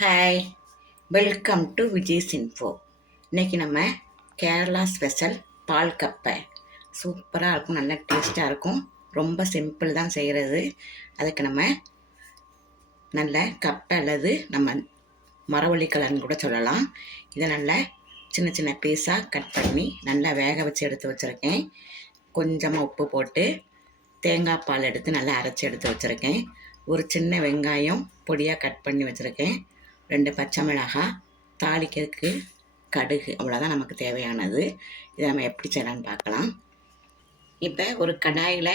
Hi, welcome to Vijay's info. இன்றைக்கி நம்ம Kerala special பால் கப்பை சூப்பராக இருக்கும், நல்லா டேஸ்ட்டாக இருக்கும். ரொம்ப சிம்பிள் தான் செய்கிறது. அதுக்கு நம்ம நல்ல கப்பை அல்லது நம்ம மரவள்ளிக்கிழங்கு கூட சொல்லலாம். இதை நல்லா சின்ன சின்ன பீஸாக கட் பண்ணி நல்லா வேக வச்சு எடுத்து வச்சுருக்கேன். கொஞ்சமாக உப்பு போட்டு தேங்காய் பால் எடுத்து நல்லா அரைச்சி எடுத்து வச்சுருக்கேன். ஒரு சின்ன வெங்காயம் பொடியாக கட் பண்ணி வச்சுருக்கேன். 2 பச்சை மிளகாய், தாளிக்கிறதுக்கு கடுகு, அவ்வளோதான் நமக்கு தேவையானது. இதை நம்ம எப்படி செய்யலான்னு பார்க்கலாம். இப்போ ஒரு கடாயில்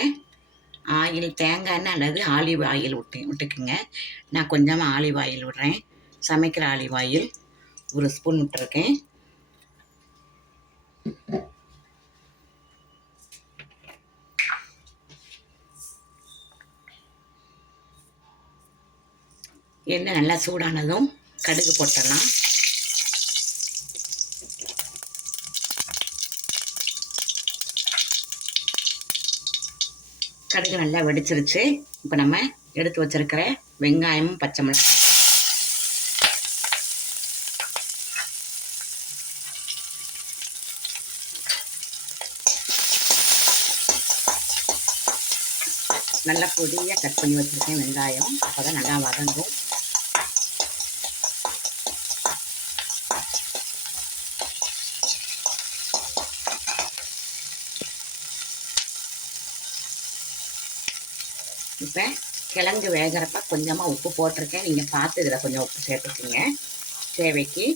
ஆயில், தேங்காய் எண்ணெய் அல்லது ஆலிவ் ஆயில் விட்டுக்குங்க. நான் கொஞ்சமாக ஆலிவ் ஆயில் விடுறேன். சமைக்கிற ஆலிவ் ஆயில் 1 ஸ்பூன் விட்டுருக்கேன். எண்ணெய் நல்லா சூடானதும் கடுகு போட்டுடலாம். கடுகு நல்லா வெடிச்சிருச்சு. இப்போ நம்ம எடுத்து வச்சிருக்கிற வெங்காயமும் பச்சை மிளகாய் நல்லா பொடியாக கட் பண்ணி வச்சுருக்கேன். வெங்காயம் அப்போ தான் நல்லா வதங்கும். இப்போ கிழங்கு வேகிறப்ப கொஞ்சமாக உப்பு போட்டிருக்கேன். நீங்கள் பார்த்து இதில் கொஞ்சம் உப்பு சேர்த்துக்குங்க தேவைக்கு.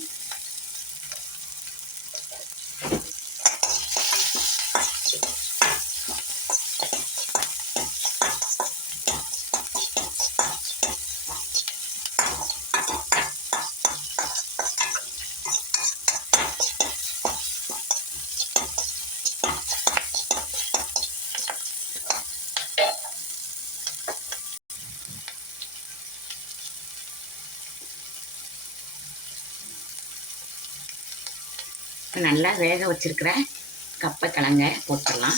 நல்லா வேக வச்சிருக்கிற கப்பை கிழங்க போட்டுடலாம்.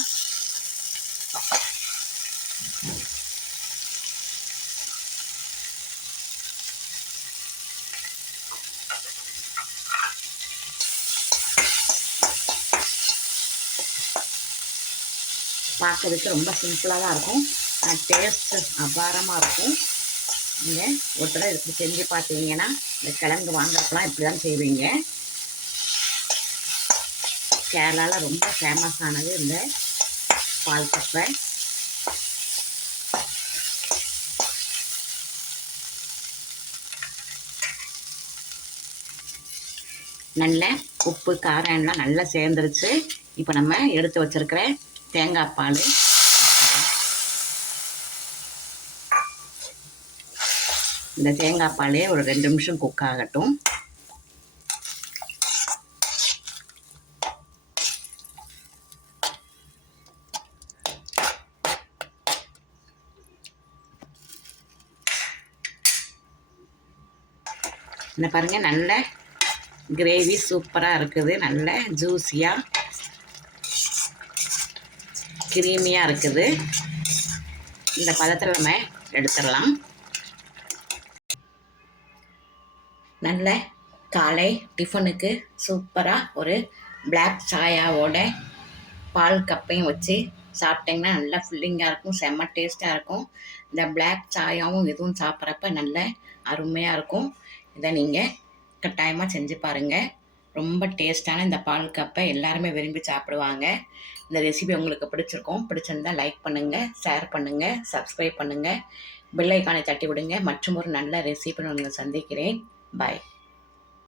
பார்க்கறதுக்கு ரொம்ப சிம்பிளாக தான் இருக்கும், ஆனால் டேஸ்ட்டு அபாரமாக இருக்கும். நீங்கள் ஒரு தடவை இப்படி செஞ்சு பார்த்தீங்கன்னா இந்த கிழங்கு வாங்குறப்பெல்லாம் இப்படி தான் செய்வீங்க. கேரளாவில் ரொம்ப ஃபேமஸானது இந்த பால் கப்பை. நல்ல உப்பு காரம் எல்லாம் நல்லா சேர்ந்துருச்சு. இப்போ நம்ம எடுத்து வச்சிருக்கிற தேங்காய் பால், இந்த தேங்காய் பாலே ஒரு 2 நிமிஷம் குக் ஆகட்டும். இந்த பாருங்கள், நல்ல கிரேவி சூப்பராக இருக்குது. நல்ல ஜூஸியாக கிரீமியாக இருக்குது. இந்த பதத்தில் நம்ம எடுத்துடலாம். நல்ல காலை டிஃபனுக்கு சூப்பராக ஒரு பிளாக் சாயாவோட பால் கப்பையும் வச்சு சாப்பிட்டிங்கன்னா நல்லா ஃபில்லிங்காக இருக்கும், செம்ம டேஸ்ட்டாக இருக்கும். இந்த பிளாக் சாயாவும் இதுவும் சாப்பிட்றப்ப நல்ல அருமையாக இருக்கும். இதை நீங்கள் கட்டாயமாக செஞ்சு பாருங்கள். ரொம்ப டேஸ்ட்டான இந்த பால் கப்பை எல்லாருமே விரும்பி சாப்பிடுவாங்க. இந்த ரெசிபி உங்களுக்கு பிடிச்சிருந்தால் லைக் பண்ணுங்கள், ஷேர் பண்ணுங்கள், சப்ஸ்கிரைப் பண்ணுங்கள், பெல் ஐக்கானை தட்டி விடுங்க. மற்றும் ஒரு நல்ல ரெசிபி நான் உங்களை சந்திக்கிறேன். பாய்.